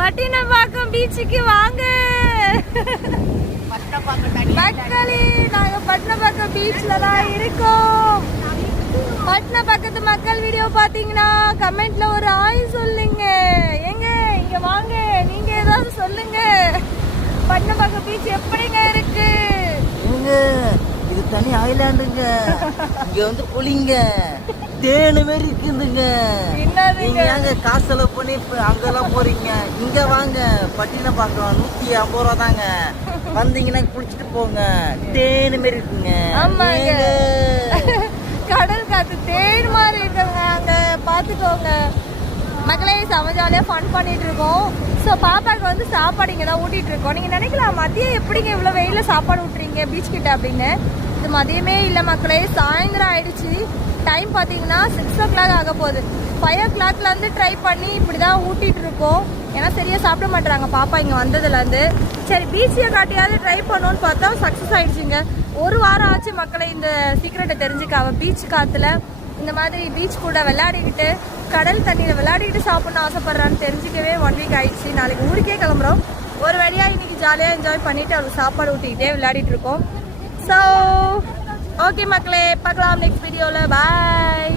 பட்டினப்பாக்கம் பீச்சுக்கு வாங்க மக்களே. நாங்க பட்டினப்பாக்கம் பீச்ல தான் இருக்கோம். பட்டினப்பாக்கத்து மக்கள் வீடியோ பாத்தீங்கன்னா கமெண்ட்ல ஒரு ஆய் சொல்லுங்க. எங்க இங்க வாங்க, நீங்க ஏதாவது சொல்லுங்க. பட்டினப்பாக்கம் பீச் எப்படிங்க இருக்கு? இது தனி ஐலாண்டுங்க. இங்க வந்து புளிங்க தேனு மாதிரி இருக்குதுங்க. நீங்க ஏங்க காசு செலவு பண்ணி அங்கெல்லாம் போறீங்க? இங்க வாங்க, பட்டினப்பாக்கம் 150 ரூபா தாங்க. வந்தீங்கன்னா குளிச்சுட்டு போங்க. தேனு மாதிரி இருக்குங்க. ஆமாங்க, கடல் காத்து தேன் மாதிரி இருக்குங்க. அங்க பாத்துக்கோங்க மக்களே. செம ஜாலியா ஃபன் பண்ணிட்டு இருக்கோம். ஸோ பாப்பாக்கு வந்து சாப்பாடு இங்கே தான் ஊட்டிட்டு இருக்கோம். நீங்கள் நினைக்கலாம் மதியம் எப்படிங்க இவ்வளோ வெயிலில் சாப்பாடு ஊட்டுறீங்க பீச் கிட்ட அப்படின்னு. இது மதியமே இல்லை மக்களே, சாயந்தரம் ஆயிடுச்சு. டைம் பார்த்தீங்கன்னா 6 o'clock ஆக போகுது. 5 o'clockலேருந்து ட்ரை பண்ணி இப்படி தான் ஊட்டிட்டு இருக்கோம். ஏன்னா சரியாக சாப்பிட மாட்டுறாங்க பாப்பா இங்கே வந்ததுலேருந்து. சரி பீச்சில் காட்டியாவது ட்ரை பண்ணோன்னு பார்த்தா சக்ஸஸ் ஆயிடுச்சுங்க. 1 வாரம் ஆச்சு மக்களே இந்த சீக்கிரட்டை தெரிஞ்சுக்காவ. பீச் காற்றுல இந்த மாதிரி பீச் கூட விளையாடிக்கிட்டு கடல் தண்ணியில் விளையாடிக்கிட்டு சாப்பிட்ணும் ஆசைப்பட்றான்னு தெரிஞ்சுக்கவே 1 week ஆயிடுச்சு. நாளைக்கு ஊருக்கே கிளம்புறோம். ஒரு வழியாக இன்னைக்கு ஜாலியாக என்ஜாய் பண்ணிவிட்டு அவளுக்கு சாப்பாடு ஊட்டிக்கிட்டே விளையாடிட்டு இருக்கோம். ஸோ ஓகே மக்களே, பார்க்கலாம் நெக்ஸ்ட் வீடியோவில். பாய்.